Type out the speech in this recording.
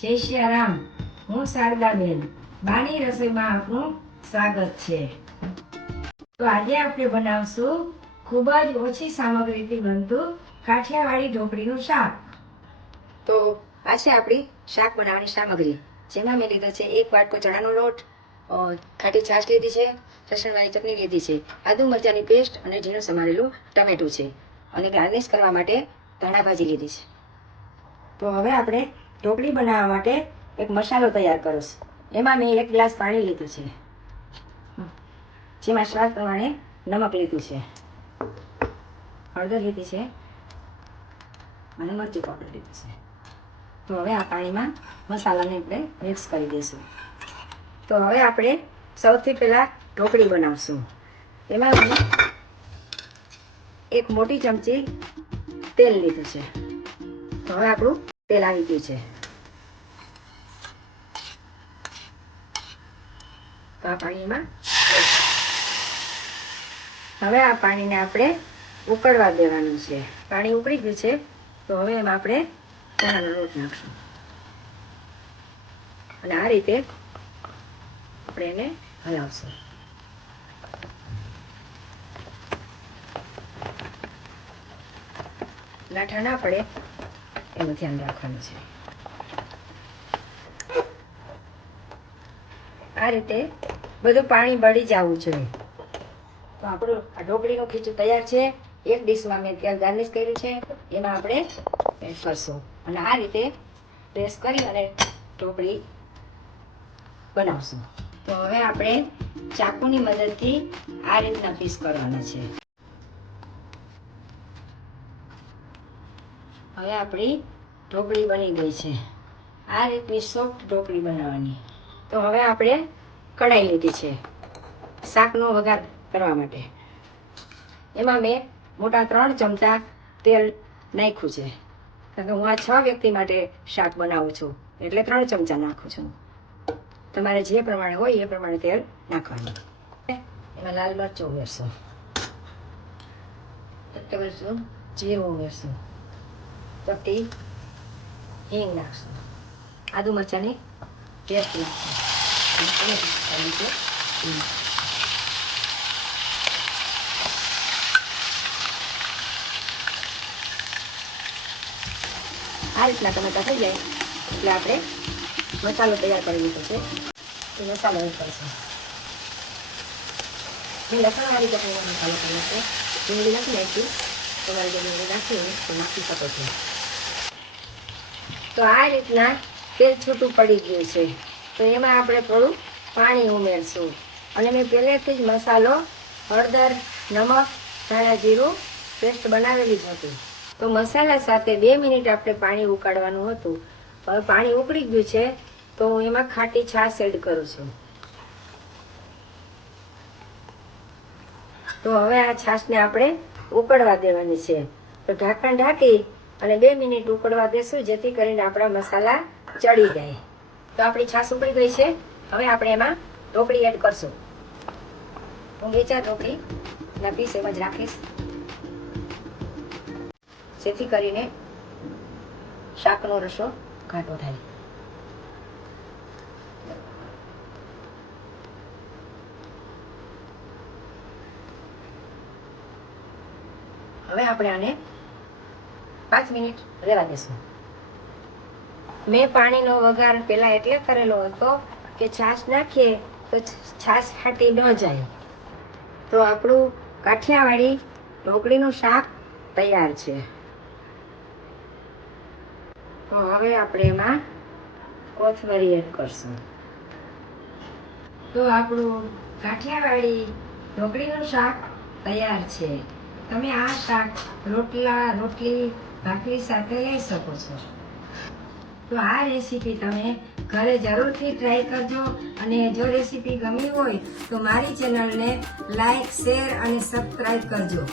જય સિયારામ. હું શારદાબેન. બાની રસોઈમાં આપનું સ્વાગત છે. તો આજે આપણે બનાવશું ખૂબ જ ઓછી સામગ્રીથી બનતું કાઠિયાવાડી ઢોકળીનું શાક. તો આ છે આપણી શાક બનાવવાની સામગ્રી, જેમાં મેં લીધો છે 1 વાટકો ચણાનો લોટ, ખાટી છાશ લીધી છે, લસણવાળી ચટણી લીધી છે, આદુ મરચાંની પેસ્ટ અને ઝીણું સમારેલું ટમેટું છે, અને ગાર્નિશ કરવા માટે ધાણા ભાજી લીધી છે. તો હવે આપણે ઢોકળી બનાવવા માટે એક મસાલો તૈયાર કરીશું. એમાં મેં 1 ગ્લાસ પાણી લીધું છે, જેમાં સ્વાદ પ્રમાણે નમક લીધું છે, હળદર લીધી છે અને મરચું પાવડર લીધું છે. તો હવે આ પાણીમાં મસાલાને આપણે મિક્સ કરી દઈશું. તો હવે આપણે સૌથી પહેલાં ઢોકળી બનાવશું. એમાં મેં 1 મોટી ચમચી તેલ લીધું છે. તો હવે આપણું તેલ આવી ગયું છે. તો આ પાણીમાં હવે આ પાણીને આપણે ઉકળવા દેવાનું છે. પાણી ઉકળી ગયું છે. તો હવે એમાં આપણે ચણાનો લોટ નાખશું અને આ રીતે આપણે એને હલાવશું. ગાંઠા ના પડે એનું ધ્યાન રાખવાનું છે. આ રીતે બધું પાણી બળી જવું જોઈએ. તો આપણું આ ઢોકળીનું ખીચું તૈયાર છે. એક ડીશમાં મેં તેલ ગાર્નિશ કર્યું છે, એમાં આપણે એડ કરશું અને આ રીતે પ્રેસ કરી અને ઢોકળી બનાવશું. તો હવે આપણે ચાકુની મદદથી આ રીતના પીસ કરવાના છે. હવે આપણી ઢોકળી બની ગઈ છે. આ રીતની સોફ્ટ ઢોકળી બનાવવાની. તો હવે આપણે કઢાઈ લીધી છે શાકનો વઘાર કરવા માટે. એમાં મેં મોટા 3 ચમચા તેલ નાખ્યું છે, કારણ કે હું આ 6 વ્યક્તિ માટે શાક બનાવું છું, એટલે 3 ચમચા નાખું છું. તમારે જે પ્રમાણે હોય એ પ્રમાણે તેલ નાખવાનું. એમાં લાલ મરચું ઉમેરશું, ઉમેરશું જીરું ઉમેરશું, ચપટી હિંગ નાખશું, આદુ મરચાંની પેસ્ટ નાખશું, આ રીતના ટમેટા થઈ જાય એટલે આપણે મસાલો તૈયાર કરી લીધો છે. એ મસાલો એડ કરીશું. મેં લસણવાળી ચટણીનો મસાલો કર્યો છે. ડુંગળી નથી નાખી, તમારે જો ડુંગળી નાખી હોય તો નાખી શકો છો. તો આ રીતના તેલ છૂટું પડી ગયું છે. તો એમાં આપણે થોડું પાણી ઉમેરશું અને મેં પહેલેથી જ મસાલો, હળદર, નમક, ધાણા જીરું પેસ્ટ બનાવેલી જ હતી. તો મસાલા સાથે 2 મિનિટ આપણે પાણી ઉકાળવાનું હતું. હવે પાણી ઉકળી ગયું છે, તો હું એમાં ખાટી છાશ એડ કરું છું. તો હવે આ છાશને આપણે ઉકળવા દેવાની છે. તો ઢાંકણ ઢાંકી અને 2 મિનિટ ઉકળવા દેશું, જેથી કરીને આપણા મસાલા ચડી જાય. તો આપણી છાશ ઉકળી ગઈ છે. હવે આપણે એમાં ઢોકળી એડ કરશું. હું 2-4 ઢોકળીના પીસ એમ જ રાખીશ, જેથી કરીને શાકનો રસો ઘાટો થાય. હવે આપણે આને 5 મિનિટ રહેવા દેશું. મેં પાણીનો વઘાર પહેલાં એટલે કરેલો હતો કે છાશ નાખીએ તો છાશ ફાટી ન જાય. તો આપણું કાઠિયાવાડી ઢોકળીનું શાક તૈયાર છે. તો હવે આપણે એમાં કોથમરી એડ કરશું. તો આપણું કાઠિયાવાડી ઢોકળીનું શાક તૈયાર છે. તમે આ શાક રોટલા, રોટલી, ભાખરી સાથે લઈ શકો છો. તો આ રેસીપી તમે ઘરે જરૂરથી ટ્રાય કરજો, અને જો રેસીપી ગમી હોય તો મારી ચેનલને લાઈક, શેર અને સબસ્ક્રાઈબ કરજો.